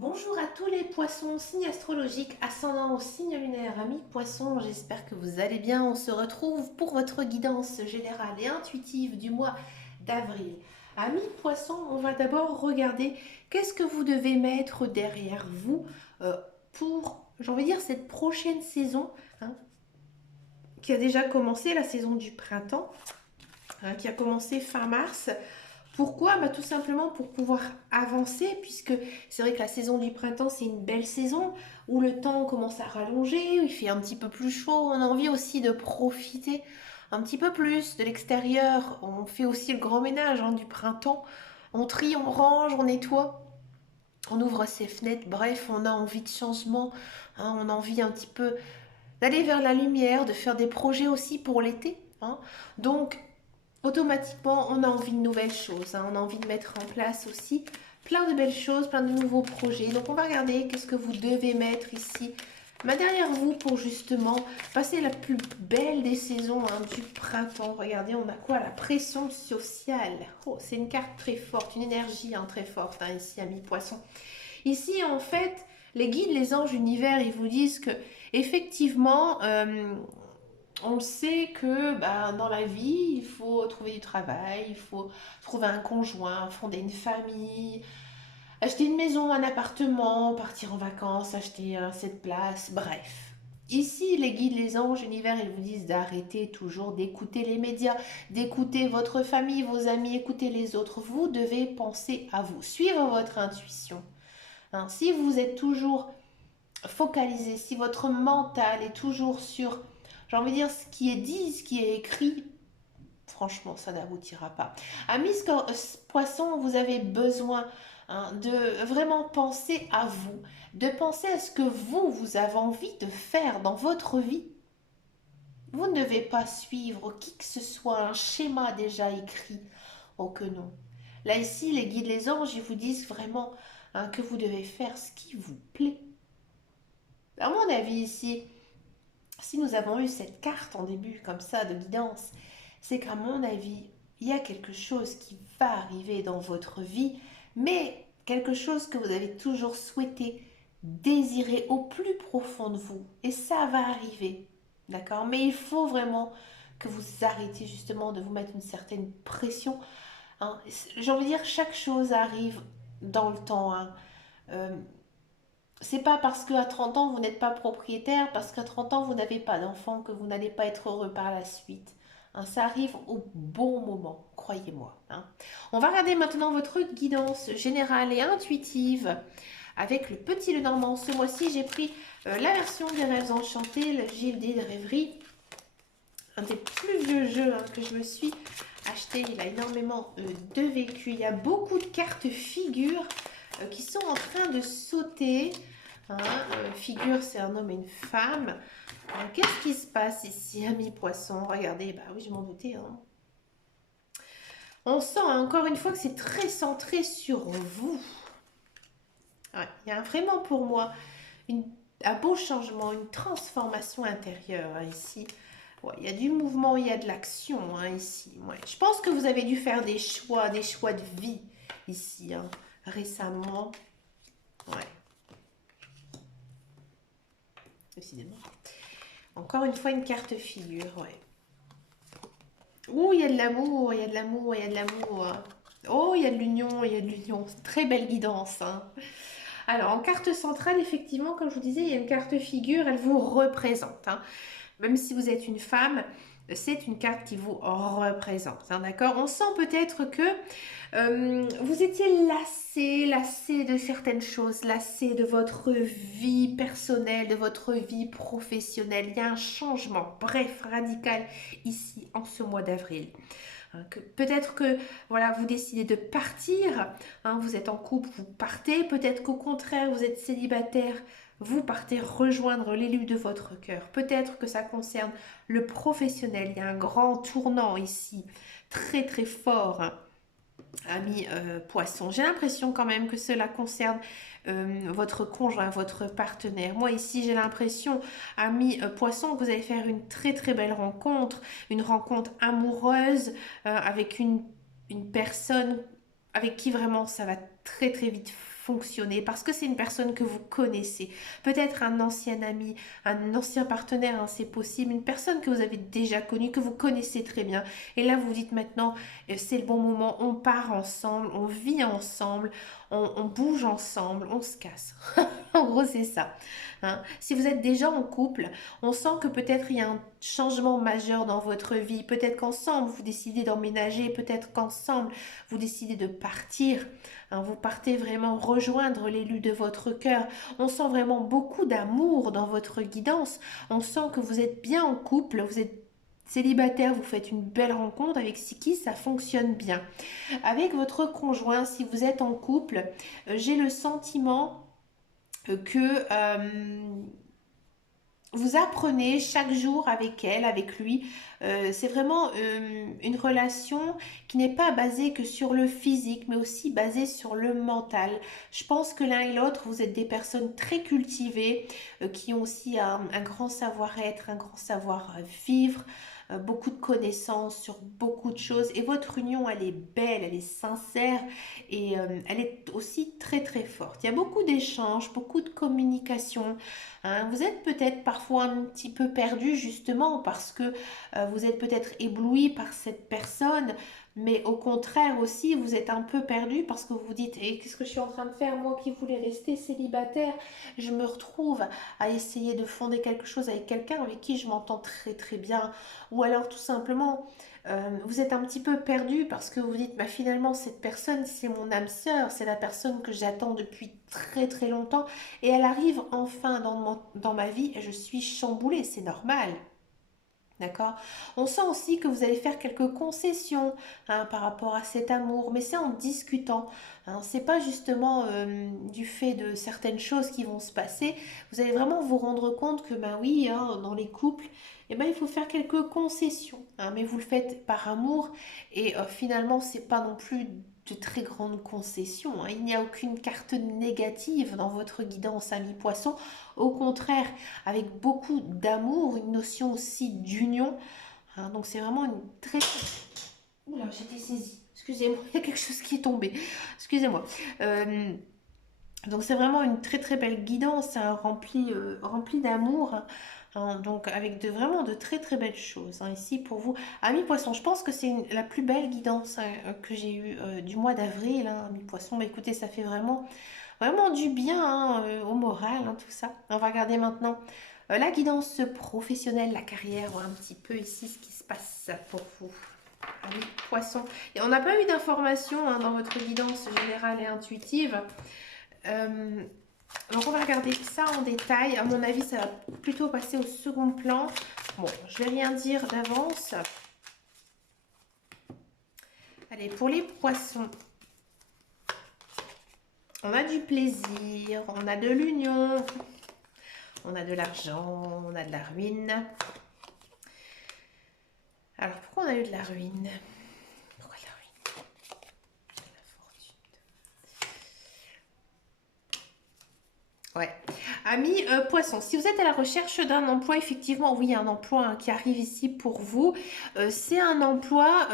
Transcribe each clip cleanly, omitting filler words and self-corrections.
Bonjour à tous les poissons, signe astrologique, ascendant au signe lunaire, amis poissons, j'espère que vous allez bien. On se retrouve pour votre guidance générale et intuitive du mois d'avril. Amis poissons, on va d'abord regarder qu'est-ce que vous devez mettre derrière vous pour, j'ai envie de dire, cette prochaine saison hein, qui a déjà commencé, la saison du printemps, qui a commencé fin mars. Pourquoi? Tout simplement pour pouvoir avancer, puisque c'est vrai que la saison du printemps, c'est une belle saison où le temps commence à rallonger, où il fait un petit peu plus chaud. On a envie aussi de profiter un petit peu plus de l'extérieur. On fait aussi le grand ménage du printemps. On trie, on range, on nettoie, on ouvre ses fenêtres. Bref, on a envie de changement. On a envie un petit peu d'aller vers la lumière, de faire des projets aussi pour l'été. Donc, automatiquement, on a envie de nouvelles choses. On a envie de mettre en place aussi plein de belles choses, plein de nouveaux projets. Donc, on va regarder qu'est-ce que vous devez mettre ici, derrière vous, pour justement passer la plus belle des saisons du printemps. Regardez, on a quoi? La pression sociale. Oh, c'est une carte très forte, une énergie très forte ici, amis poissons. Ici, en fait, les guides, les anges, l'univers, ils vous disent que effectivement, on sait que dans la vie, il faut trouver du travail, il faut trouver un conjoint, fonder une famille, acheter une maison, un appartement, partir en vacances, acheter cette place, bref. Ici, les guides, les anges, l'univers, ils vous disent d'arrêter toujours d'écouter les médias, d'écouter votre famille, vos amis, écouter les autres. Vous devez penser à vous, suivre votre intuition. Si vous êtes toujours focalisé, si votre mental est toujours sur, j'ai envie de dire, ce qui est dit, ce qui est écrit, franchement, ça n'aboutira pas. Amis poisson, vous avez besoin de vraiment penser à vous, de penser à ce que vous avez envie de faire dans votre vie. Vous ne devez pas suivre qui que ce soit, un schéma déjà écrit. Oh que non. Là ici, les guides, les anges, ils vous disent vraiment que vous devez faire ce qui vous plaît. À mon avis ici, si nous avons eu cette carte en début comme ça de guidance, c'est qu'à mon avis, il y a quelque chose qui va arriver dans votre vie, mais quelque chose que vous avez toujours souhaité, désiré au plus profond de vous. Et ça va arriver, d'accord? Mais il faut vraiment que vous arrêtiez justement de vous mettre une certaine pression. J'ai envie de dire, chaque chose arrive dans le temps. Euh, c'est pas parce qu'à 30 ans vous n'êtes pas propriétaire, parce qu'à 30 ans vous n'avez pas d'enfant que vous n'allez pas être heureux par la suite. Ça arrive au bon moment, croyez-moi. On va regarder maintenant votre guidance générale et intuitive avec le petit Lenormand. Ce mois-ci, j'ai pris la version des rêves enchantés, le JLD de rêverie, un des plus vieux jeux que je me suis acheté. Il a énormément de vécu. Il y a beaucoup de cartes figures qui sont en train de sauter. Figure, c'est un homme et une femme. Qu'est-ce qui se passe ici, amis poissons? Regardez, oui, je m'en doutais. On sent encore une fois que c'est très centré sur vous. Ouais, il y a vraiment pour moi un beau changement, une transformation intérieure ici. Ouais, il y a du mouvement, il y a de l'action ici. Ouais. Je pense que vous avez dû faire des choix de vie ici, récemment. Ouais, décidément. Encore une fois, une carte figure, ouais. Ouh, il y a de l'amour, il y a de l'amour, il y a de l'amour. Oh, il y a de l'union, il y a de l'union. Très belle guidance. Alors, en carte centrale, effectivement, comme je vous disais, il y a une carte figure, elle vous représente. Même si vous êtes une femme, c'est une carte qui vous représente. D'accord? On sent peut-être que vous étiez lassé de certaines choses, lassé de votre vie personnelle, de votre vie professionnelle. Il y a un changement, bref, radical ici en ce mois d'avril. Peut-être que voilà, vous décidez de partir. Vous êtes en couple, vous partez. Peut-être qu'au contraire, vous êtes célibataire, vous partez rejoindre l'élu de votre cœur. Peut-être que ça concerne le professionnel. Il y a un grand tournant ici, très très fort. Ami poisson, j'ai l'impression quand même que cela concerne votre conjoint, votre partenaire. Moi ici j'ai l'impression, ami poisson, que vous allez faire une très très belle rencontre, une rencontre amoureuse avec une personne avec qui vraiment ça va très très vite fonctionner parce que c'est une personne que vous connaissez. Peut-être un ancien ami, un ancien partenaire, hein, c'est possible, une personne que vous avez déjà connue, que vous connaissez très bien. Et là, vous dites maintenant, c'est le bon moment, on part ensemble, on vit ensemble, on bouge ensemble, on se casse. En gros, c'est ça. Hein. Si vous êtes déjà en couple, on sent que peut-être il y a un changement majeur dans votre vie. Peut-être qu'ensemble, vous décidez d'emménager. Peut-être qu'ensemble, vous décidez de partir. Hein, vous partez vraiment rejoindre l'élu de votre cœur. On sent vraiment beaucoup d'amour dans votre guidance. On sent que vous êtes bien en couple. Vous êtes célibataire, vous faites une belle rencontre avec qui ça fonctionne bien. Avec votre conjoint, si vous êtes en couple, j'ai le sentiment que vous apprenez chaque jour avec elle, avec lui. C'est vraiment une relation qui n'est pas basée que sur le physique, mais aussi basée sur le mental. Je pense que l'un et l'autre, vous êtes des personnes très cultivées, qui ont aussi un grand savoir-être, un grand savoir-vivre, beaucoup de connaissances sur beaucoup de choses. Et votre union, elle est belle, elle est sincère et elle est aussi très très forte. Il y a beaucoup d'échanges, beaucoup de communication. Hein. Vous êtes peut-être parfois un petit peu perdu justement parce que vous êtes peut-être ébloui par cette personne, mais au contraire aussi, vous êtes un peu perdu parce que vous vous dites, et qu'est-ce que je suis en train de faire, moi qui voulais rester célibataire, je me retrouve à essayer de fonder quelque chose avec quelqu'un avec qui je m'entends très très bien, ou alors tout simplement, vous êtes un petit peu perdu parce que vous dites, bah, finalement, cette personne, c'est mon âme sœur, c'est la personne que j'attends depuis très très longtemps, et elle arrive enfin dans ma vie et je suis chamboulée, c'est normal. D'accord. On sent aussi que vous allez faire quelques concessions, hein, par rapport à cet amour, mais c'est en discutant. Hein. C'est pas justement du fait de certaines choses qui vont se passer. Vous allez vraiment vous rendre compte que, ben oui, hein, dans les couples, eh ben, il faut faire quelques concessions. Hein, mais vous le faites par amour et finalement, c'est pas non plus de très grandes concessions. Hein. Il n'y a aucune carte négative dans votre guidance ami poisson. Au contraire, avec beaucoup d'amour, une notion aussi d'union. Hein, donc c'est vraiment une très... Oula, j'étais saisie. Excusez-moi, il y a quelque chose qui est tombé. Excusez-moi. Euh, donc c'est vraiment une très très belle guidance, hein, remplie d'amour. Hein, donc avec vraiment de très très belles choses, hein, ici pour vous. Ami Poisson, je pense que c'est la plus belle guidance, hein, que j'ai eue du mois d'avril. Hein, Ami Poisson, bah, écoutez, ça fait vraiment du bien, hein, au moral, hein, tout ça. On va regarder maintenant la guidance professionnelle, la carrière, voir un petit peu ici ce qui se passe pour vous. Ami Poisson. Et on n'a pas eu d'informations, hein, dans votre guidance générale et intuitive. Euh, donc on va regarder ça en détail. À mon avis, ça va plutôt passer au second plan. Bon, je vais rien dire d'avance. Allez, pour les poissons, on a du plaisir, on a de l'union, on a de l'argent, on a de la ruine. Alors, pourquoi on a eu de la ruine? Pourquoi de la ruine? La fortune. Ouais. Amis poissons, si vous êtes à la recherche d'un emploi, effectivement, oui, il y a un emploi, hein, qui arrive ici pour vous. C'est un emploi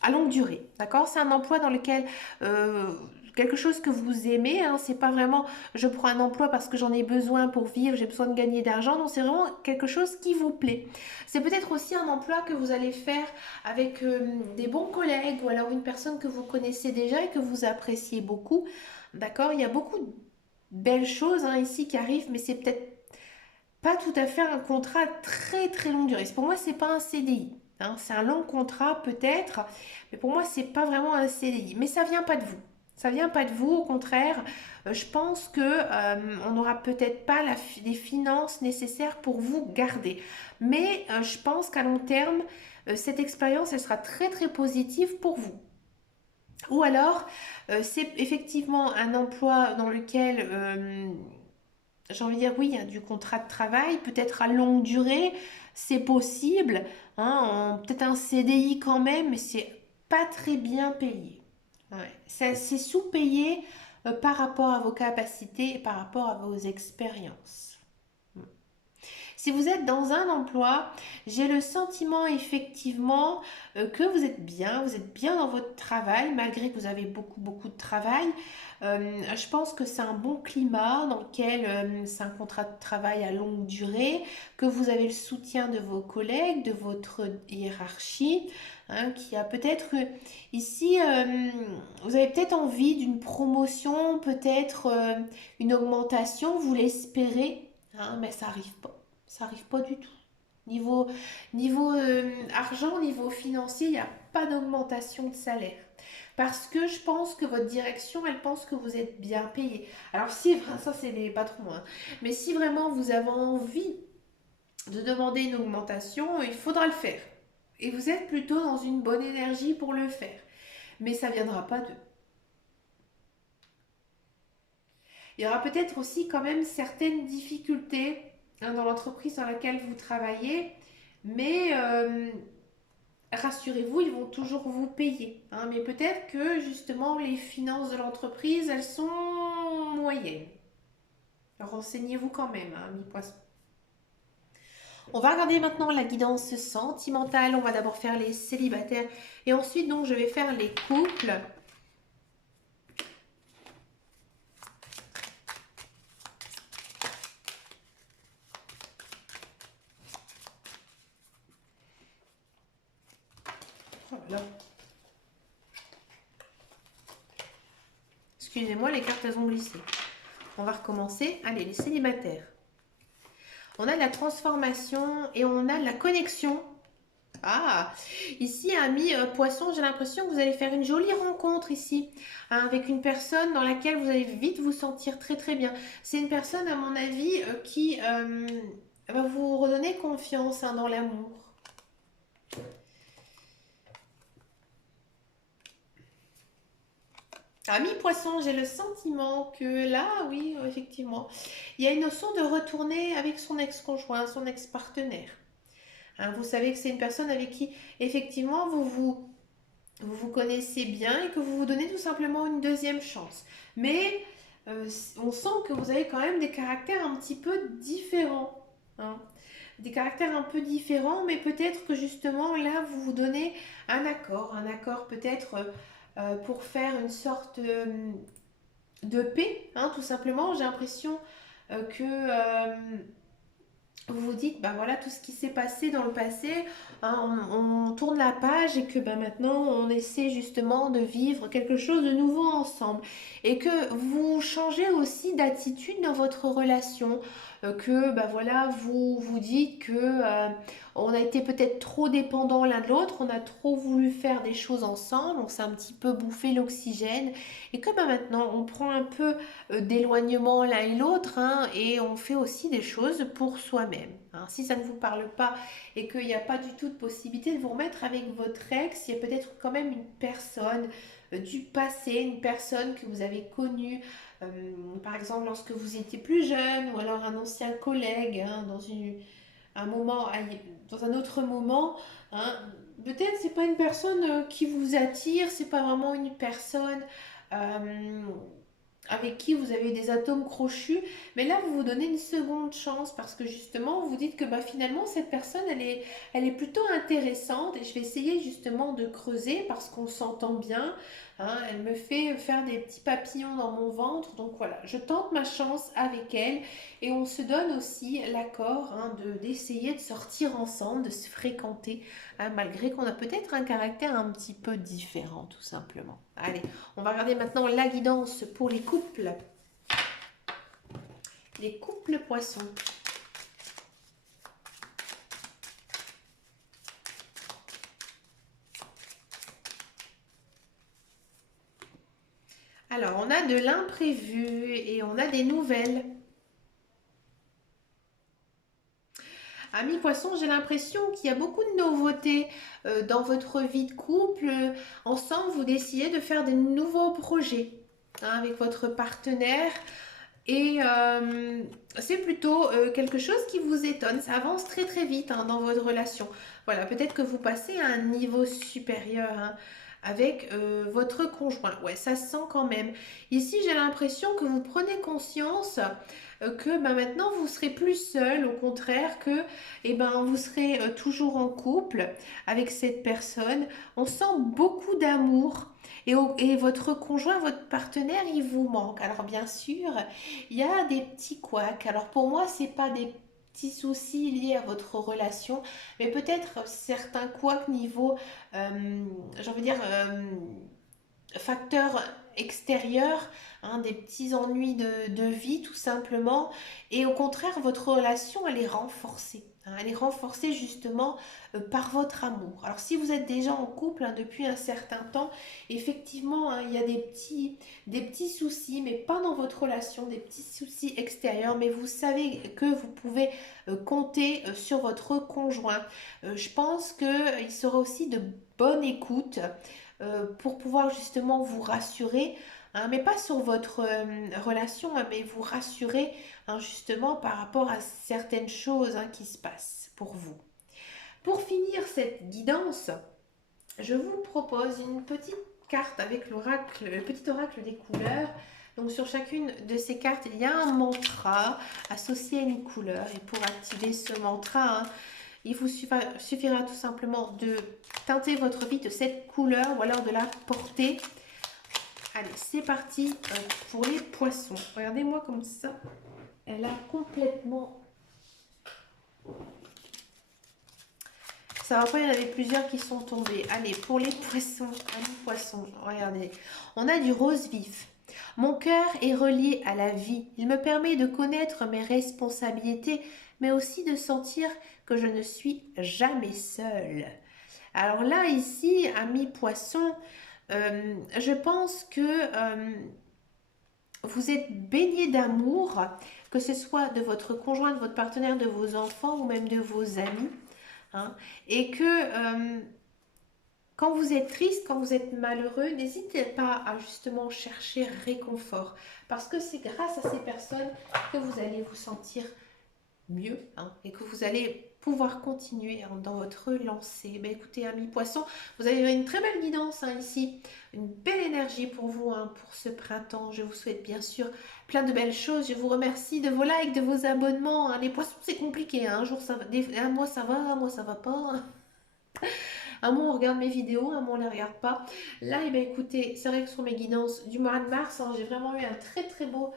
à longue durée, d'accord? C'est un emploi dans lequel quelque chose que vous aimez, hein, c'est pas vraiment je prends un emploi parce que j'en ai besoin pour vivre, j'ai besoin de gagner d'argent, non, c'est vraiment quelque chose qui vous plaît. C'est peut-être aussi un emploi que vous allez faire avec des bons collègues ou alors une personne que vous connaissez déjà et que vous appréciez beaucoup, d'accord? Il y a beaucoup de belles choses, hein, ici qui arrivent, mais c'est peut-être pas tout à fait un contrat très très longue durée. Pour moi, c'est pas un CDI. Hein. C'est un long contrat peut-être, mais pour moi, c'est pas vraiment un CDI. Mais ça vient pas de vous. Ça vient pas de vous, au contraire. Je pense que on n'aura peut-être pas les finances nécessaires pour vous garder. Mais je pense qu'à long terme, cette expérience, elle sera très très positive pour vous. Ou alors, c'est effectivement un emploi dans lequel j'ai envie de dire oui, il y a du contrat de travail, peut-être à longue durée, c'est possible, hein, peut-être un CDI quand même, mais c'est pas très bien payé. Ouais. C'est sous-payé par rapport à vos capacités et par rapport à vos expériences. Si vous êtes dans un emploi, j'ai le sentiment effectivement que vous êtes bien dans votre travail, malgré que vous avez beaucoup de travail. Je pense que c'est un bon climat dans lequel c'est un contrat de travail à longue durée, que vous avez le soutien de vos collègues, de votre hiérarchie, hein, qui a peut-être ici, vous avez peut-être envie d'une promotion, peut-être une augmentation, vous l'espérez, hein, mais ça n'arrive pas. Ça arrive pas du tout. Niveau, niveau argent, niveau financier, il n'y a pas d'augmentation de salaire. Parce que je pense que votre direction, elle pense que vous êtes bien payé. Alors si, ça c'est les patrons, hein. Mais si vraiment vous avez envie de demander une augmentation, il faudra le faire. Et vous êtes plutôt dans une bonne énergie pour le faire. Mais ça ne viendra pas d'eux. Il y aura peut-être aussi quand même certaines difficultés, hein, dans l'entreprise dans laquelle vous travaillez, mais rassurez-vous, ils vont toujours vous payer, hein. Mais peut-être que justement les finances de l'entreprise, elles sont moyennes. Renseignez-vous quand même, hein, mi-poisson. On va regarder maintenant la guidance sentimentale. On va d'abord faire les célibataires et ensuite donc je vais faire les couples. Voilà. Excusez-moi, les cartes elles ont glissé. On va recommencer. Allez, les célibataires. On a la transformation et on a la connexion. Ah, ici, ami poisson, j'ai l'impression que vous allez faire une jolie rencontre ici, hein, avec une personne dans laquelle vous allez vite vous sentir très bien. C'est une personne, à mon avis, qui va vous redonner confiance, hein, dans l'amour. Ami poisson, j'ai le sentiment que là, oui, effectivement, il y a une notion de retourner avec son ex-conjoint, son ex-partenaire. Hein, vous savez que c'est une personne avec qui, effectivement, vous vous connaissez bien et que vous vous donnez tout simplement une deuxième chance. Mais on sent que vous avez quand même des caractères un petit peu différents, hein. Des caractères un peu différents, mais peut-être que justement là, vous vous donnez un accord peut-être pour faire une sorte de paix, hein, tout simplement. J'ai l'impression que vous vous dites, bah voilà, tout ce qui s'est passé dans le passé, hein, on tourne la page et que bah, maintenant on essaie justement de vivre quelque chose de nouveau ensemble. Et que vous changez aussi d'attitude dans votre relation, que bah voilà, vous vous dites que on a été peut-être trop dépendants l'un de l'autre, on a trop voulu faire des choses ensemble, on s'est un petit peu bouffé l'oxygène, et que bah, maintenant on prend un peu d'éloignement l'un et l'autre, hein, et on fait aussi des choses pour soi-même, hein. Si ça ne vous parle pas et qu'il n'y a pas du tout de possibilité de vous remettre avec votre ex, il y a peut-être quand même une personne du passé, une personne que vous avez connue, euh, par exemple lorsque vous étiez plus jeune, ou alors un ancien collègue, hein, un moment, dans un autre moment, hein. Peut-être c'est pas une personne qui vous attire, c'est pas vraiment une personne euh, avec qui vous avez des atomes crochus, mais là vous vous donnez une seconde chance parce que justement vous dites que bah, finalement cette personne elle est plutôt intéressante et je vais essayer justement de creuser parce qu'on s'entend bien, hein, elle me fait faire des petits papillons dans mon ventre, donc voilà, je tente ma chance avec elle et on se donne aussi l'accord, hein, d'essayer de sortir ensemble, de se fréquenter, hein, malgré qu'on a peut-être un caractère un petit peu différent tout simplement. Allez, on va regarder maintenant la guidance pour les couples. Les couples poissons. Alors, on a de l'imprévu et on a des nouvelles. Amis poissons, j'ai l'impression qu'il y a beaucoup de nouveautés dans votre vie de couple. Ensemble, vous décidez de faire des nouveaux projets, hein, avec votre partenaire. Et c'est plutôt quelque chose qui vous étonne. Ça avance très vite, hein, dans votre relation. Voilà, peut-être que vous passez à un niveau supérieur, hein, avec votre conjoint. Ouais, ça se sent quand même. Ici, j'ai l'impression que vous prenez conscience que bah, maintenant, vous serez plus seul, au contraire que vous serez toujours en couple avec cette personne. On sent beaucoup d'amour. Et votre conjoint, votre partenaire, il vous manque. Alors bien sûr, il y a des petits couacs. Alors pour moi, c'est pas des petits soucis liés à votre relation, mais peut-être certains couacs niveau, j'ai envie de dire, facteurs extérieurs, hein, des petits ennuis de vie tout simplement. Et au contraire, votre relation, elle est renforcée. Hein, elle est renforcée justement par votre amour. Alors si vous êtes déjà en couple hein, depuis un certain temps, effectivement, hein, il y a des petits soucis, mais pas dans votre relation, des petits soucis extérieurs, mais vous savez que vous pouvez compter sur votre conjoint. Je pense qu'il sera aussi de bonne écoute pour pouvoir justement vous rassurer, hein, mais pas sur votre relation, hein, mais vous rassurer hein, justement par rapport à certaines choses hein, qui se passent pour vous. Pour finir cette guidance, je vous propose une petite carte avec l'oracle, le petit oracle des couleurs. Donc sur chacune de ces cartes, il y a un mantra associé à une couleur. Et pour activer ce mantra, hein, il vous suffira tout simplement de teinter votre vie de cette couleur ou alors de la porter. Allez, c'est parti pour les poissons. Regardez-moi comme ça. Elle a complètement... Ça va pas, il y en avait plusieurs qui sont tombés. Allez, pour les poissons, amis poissons, regardez. On a du rose vif. Mon cœur est relié à la vie. Il me permet de connaître mes responsabilités, mais aussi de sentir que je ne suis jamais seule. Alors là, ici, amis poissons, je pense que vous êtes baigné d'amour, que ce soit de votre conjoint, de votre partenaire, de vos enfants ou même de vos amis. Hein, et que quand vous êtes triste, quand vous êtes malheureux, n'hésitez pas à justement chercher réconfort. Parce que c'est grâce à ces personnes que vous allez vous sentir mieux hein, et que vous allez pouvoir continuer hein, dans votre lancée. Ben, écoutez, amis poissons, vous avez une très belle guidance hein, ici, une belle énergie pour vous hein, pour ce printemps. Je vous souhaite bien sûr plein de belles choses. Je vous remercie de vos likes, de vos abonnements. Hein. Les poissons, c'est compliqué. Hein. Un jour, ça va, un mois, ça va, un mois, ça va pas. Un mois, on regarde mes vidéos, un mois, on ne les regarde pas. Là, eh ben, écoutez, c'est vrai que sur mes guidances du mois de mars, hein, j'ai vraiment eu un très très beau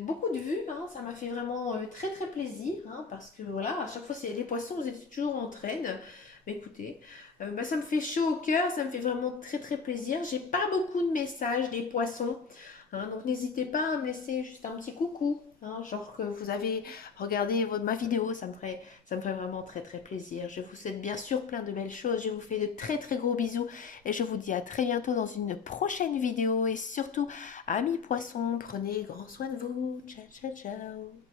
beaucoup de vues, hein, ça m'a fait vraiment très très plaisir, hein, parce que voilà, à chaque fois c'est les poissons, vous êtes toujours en traîne. Mais écoutez, ça me fait chaud au cœur, ça me fait vraiment très très plaisir. J'ai pas beaucoup de messages des poissons, hein, donc n'hésitez pas à me laisser juste un petit coucou, hein, genre que vous avez regardé ma vidéo, ça me ferait vraiment très très plaisir. Je vous souhaite bien sûr plein de belles choses, je vous fais de très très gros bisous et je vous dis à très bientôt dans une prochaine vidéo et surtout amis poissons, prenez grand soin de vous. Ciao, ciao, ciao.